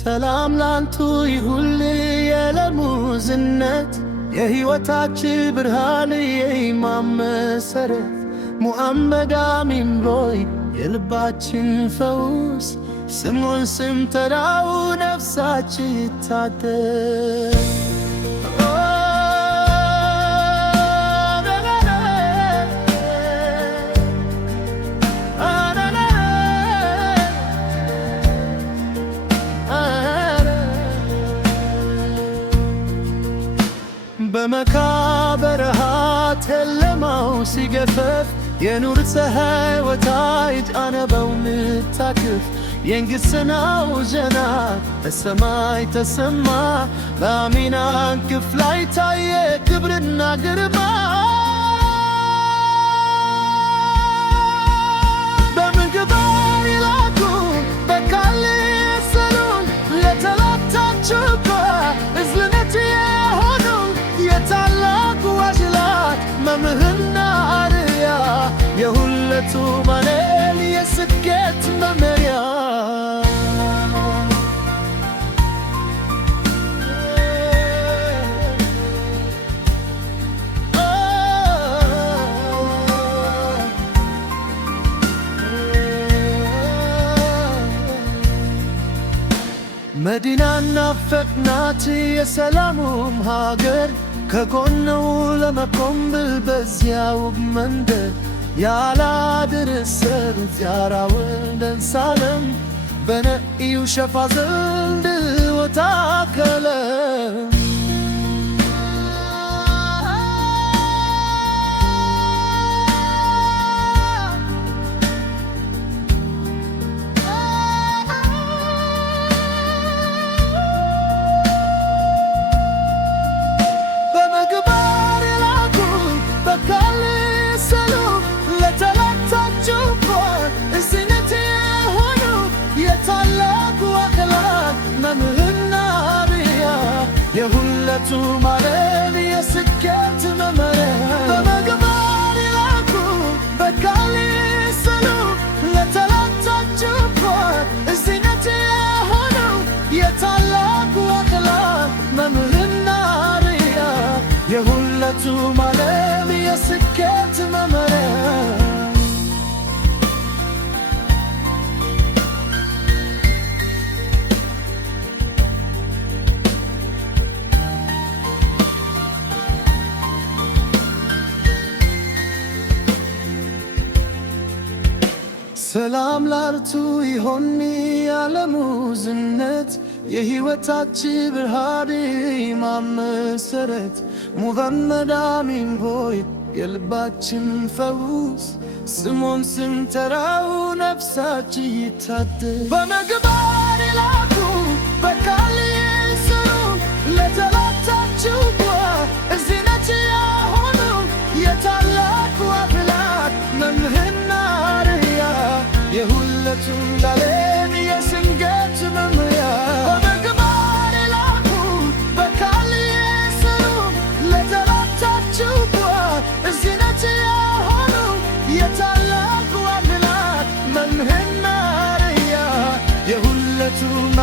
ሰላም ላንቱ ይሁን የዓለሙ ዝነት የሕይወታችን ብርሃን የኢማን መሠረት ሙሐመድ አሚን ሆይ የልባችን ፈውስ ስሙን ስንጠራው ነፍሳችን ይታደስ። በመካ በረሃ ጨለማው ሲገፈፍ የኑር ፀሐይ ወታይ ጫነበው ምታክፍ የንግሥናው ዜና በሰማይ ተሰማ በአሚና አንቅፍ ላይ ታየ ክብርና ግርማ። በምግባር ይላኩ በቃል የሰሉን ለተላታችሁ እዝነት የሆኑ የታላቁ ዋጅላት መምህርና አርያ የሁለቱ ማኔል የስኬት መመሪያ። መዲናና ፈቅናት የሰላሙም ሀገር ከጎነው ለመቆም በዚያ ውብ መንደር ያላድርሰር ዚያራውን ደንሳለም በነኢዩ ሸፋ ዘንድ ወታከለ። የሁለቱ ማለም የስኬት መመሪያ በምግባር ይላኩ በቃል ይሰሉ ለተላታችሁበት እዝነት የሆኑ የታላቁ አክላቅ መምህርና አርያ የሁለቱ ማለም የስኬት መመሪያ። ሰላም ላርቱ ይሆን የዓለሙ ዝነት የሕይወታችን ብርሃን የኢማን መሠረት ሙሐመድ አሚን ሆይ የልባችን ፈውስ ስሙን ስንጠራው ነፍሳችን ይታደስ። በምግባር ይላኩ በቃል ይስሩ ለተላታችሁበት እዝነት የሆኑ የታላቁ አክላቅ መምህርና የሁለቱም ላለን የስኬት መመሪያ በምግባር ይላኩ በቃል ይስሩ ለተላታችሁበት እዝነት የሆኑ የታላቁ አክላቅ መምህርና አርያ የሁለቱም